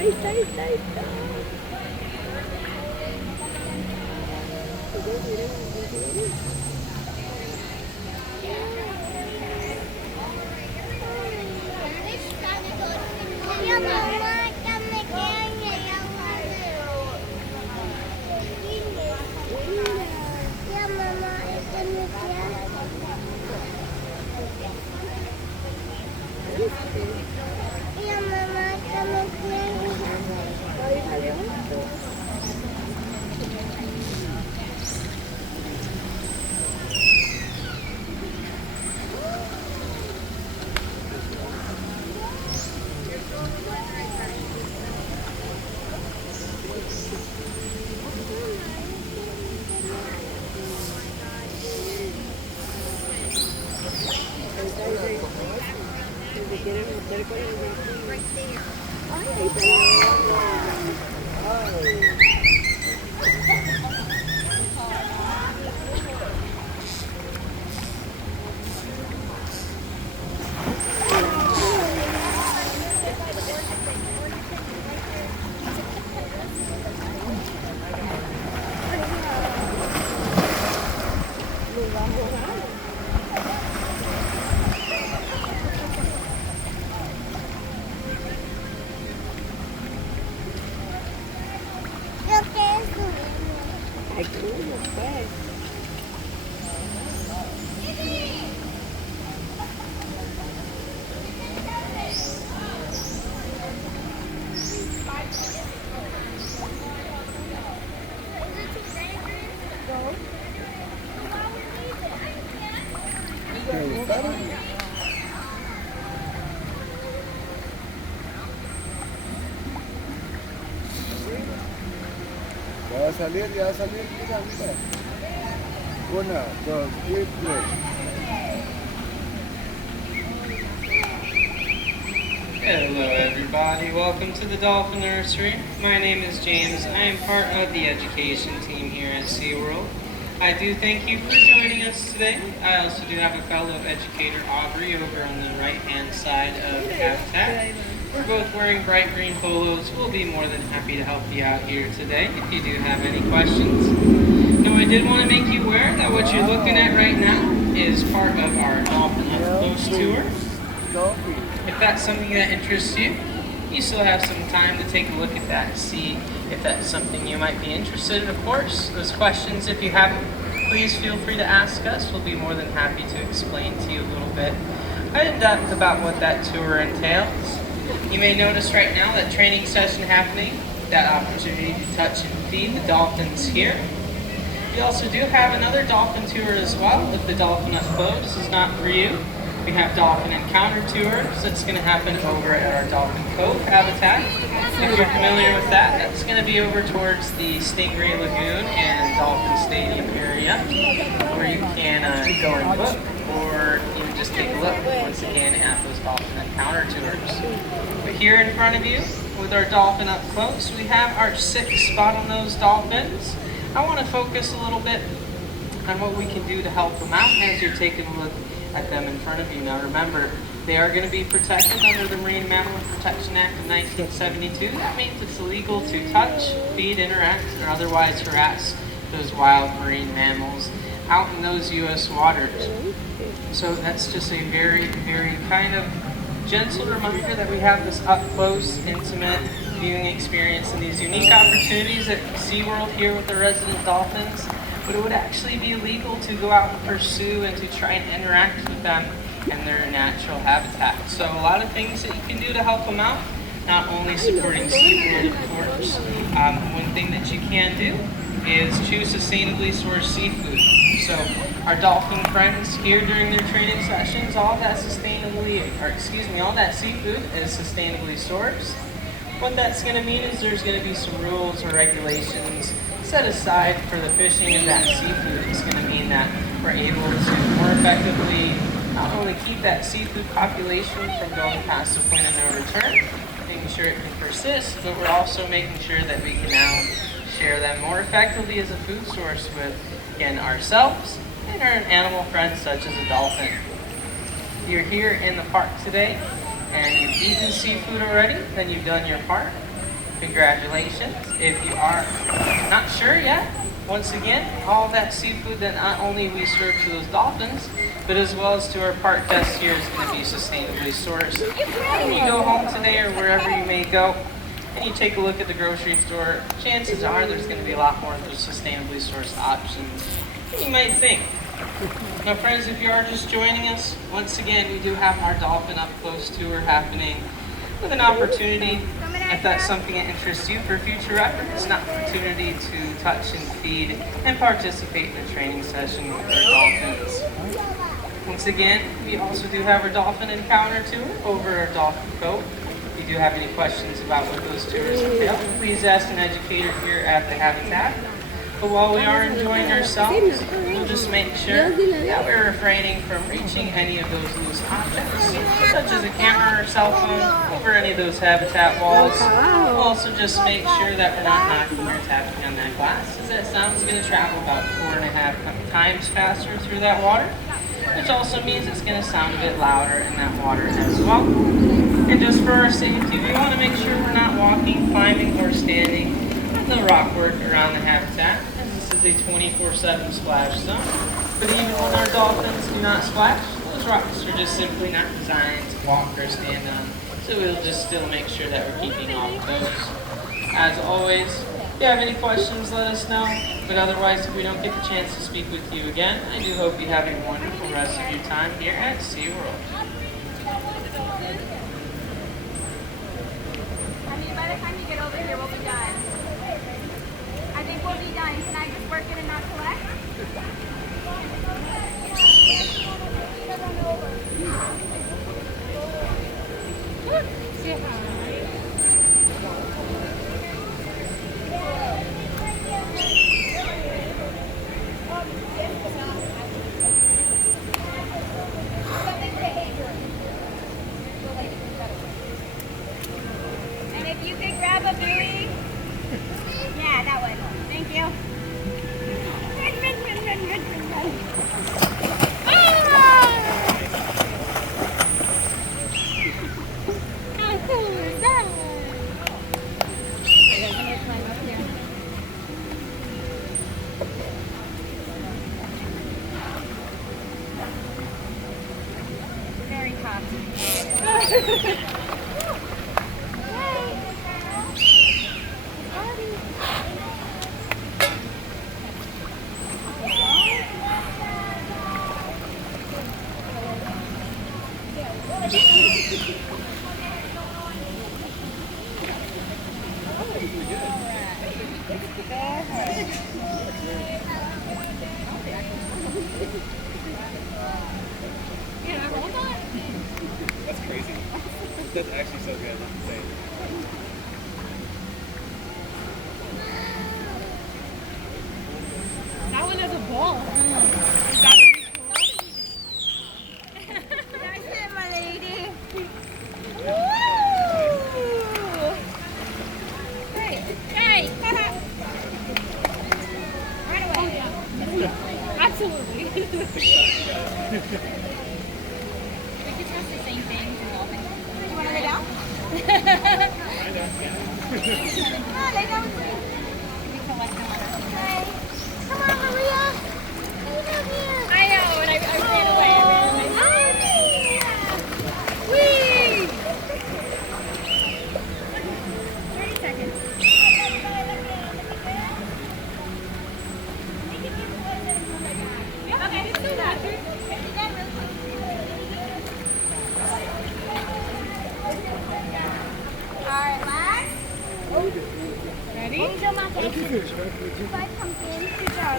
Ahí está, ahí está. Ya va a salir, mira, mira. Una, dos, y tres. Hello everybody, welcome to the Dolphin Nursery. My name is James. I am part of the education team here at SeaWorld. I do thank you for joining us today. I also do have a fellow educator, Aubrey, over on the right-hand side of the habitat. We're both wearing bright green polos. We'll be more than happy to help you out here today if you do have any questions. Now, I did want to make you aware that what you're looking at right now is part of our Dolphin Up Close tour. If that's something that interests you, you still have some time to take a look at that and see if that's something you might be interested in. Of course, those questions, if you have them, please feel free to ask us. We'll be more than happy to explain to you a little bit in depth about what that tour entails. You may notice right now that training session happening, that opportunity to touch and feed the dolphins here. We also do have another dolphin tour as well with the Dolphin Up Close. This is not for you. We have dolphin encounter tours. That's going to happen over at our Dolphin Cove habitat. If you're familiar with that, that's going to be over towards the Stingray Lagoon and Dolphin Stadium area, where you can go and book, or even just take a look once again at those dolphin encounter tours. But here in front of you, with our Dolphin Up Close, we have our 6 bottlenose dolphins. I want to focus a little bit on what we can do to help them out as you're taking a look at them in front of you. Now remember, they are going to be protected under the Marine Mammal Protection Act of 1972. That means it's illegal to touch, feed, interact, or otherwise harass those wild marine mammals out in those U.S. waters. So that's just a very, very kind of gentle reminder that we have this up-close, intimate viewing experience and these unique opportunities at SeaWorld here with the resident dolphins. But it would actually be illegal to go out and pursue and to try and interact with them in their natural habitat. So a lot of things that you can do to help them out, not only supporting SeaWorld, of course. One thing that you can do is choose sustainably sourced seafood. So our dolphin friends here during their training sessions, all that seafood is sustainably sourced. What that's going to mean is there's going to be some rules or regulations set aside for the fishing of that seafood. It's going to mean that we're able to more effectively not only keep that seafood population from going past the point of no return, making sure it can persist, but we're also making sure that we can now share them more effectively as a food source with, again, ourselves and our animal friends such as a dolphin. If you're here in the park today and you've eaten seafood already, then you've done your part. Congratulations. If you are not sure yet, once again, all that seafood that not only we serve to those dolphins, but as well as to our park guests here is going to be sustainably sourced. When you go home today or wherever you may go, and you take a look at the grocery store, chances are there's going to be a lot more of those sustainably sourced options than you might think. Now friends, if you are just joining us, once again, we do have our Dolphin Up Close tour happening with an opportunity, if that's something that interests you for future reference, an opportunity to touch and feed and participate in a training session with our dolphins. Once again, we also do have our Dolphin Encounter tour over our Dolphin Boat. If you do have any questions about what those tours entail, please ask an educator here at the Habitat. But while we are enjoying ourselves, we'll just make sure that we're refraining from reaching any of those loose objects, such as a camera or cell phone, over any of those habitat walls. We'll also just make sure that we're not knocking or tapping on that glass, as that sound's going to travel about 4.5 times faster through that water, which also means it's going to sound a bit louder in that water as well. And just for our safety, we want to make sure we're not walking, climbing, or standing the rock work around the habitat, as this is a 24/7 splash zone. But even when our dolphins do not splash, those rocks are just simply not designed to walk or stand on. So we'll just still make sure that we're keeping off of those. As always, if you have any questions, let us know. But otherwise, if we don't get the chance to speak with you again, I do hope you have a wonderful rest of your time here at SeaWorld. By the time you get over here, we'll be done. I think we'll be done. Can I just work in and not collect? Say hi. And if you could grab a buoy. Yeah, that one. Thank you. How cool is that? Very tough. That's crazy. That's actually so good. That's insane. That one has a ball. That's it, my lady. Woo! Hey! Right away. Oh, yeah. Absolutely. We could test the same thing for dolphins. You want to lay down? Ah, lay down with me. Hey. Come on, Maria. Get over here. I know, and I ran away. Whee! 30 seconds. Okay, let's do that. Alright, last. Ready? Angel Mountain. 5 pumpkins. Good job.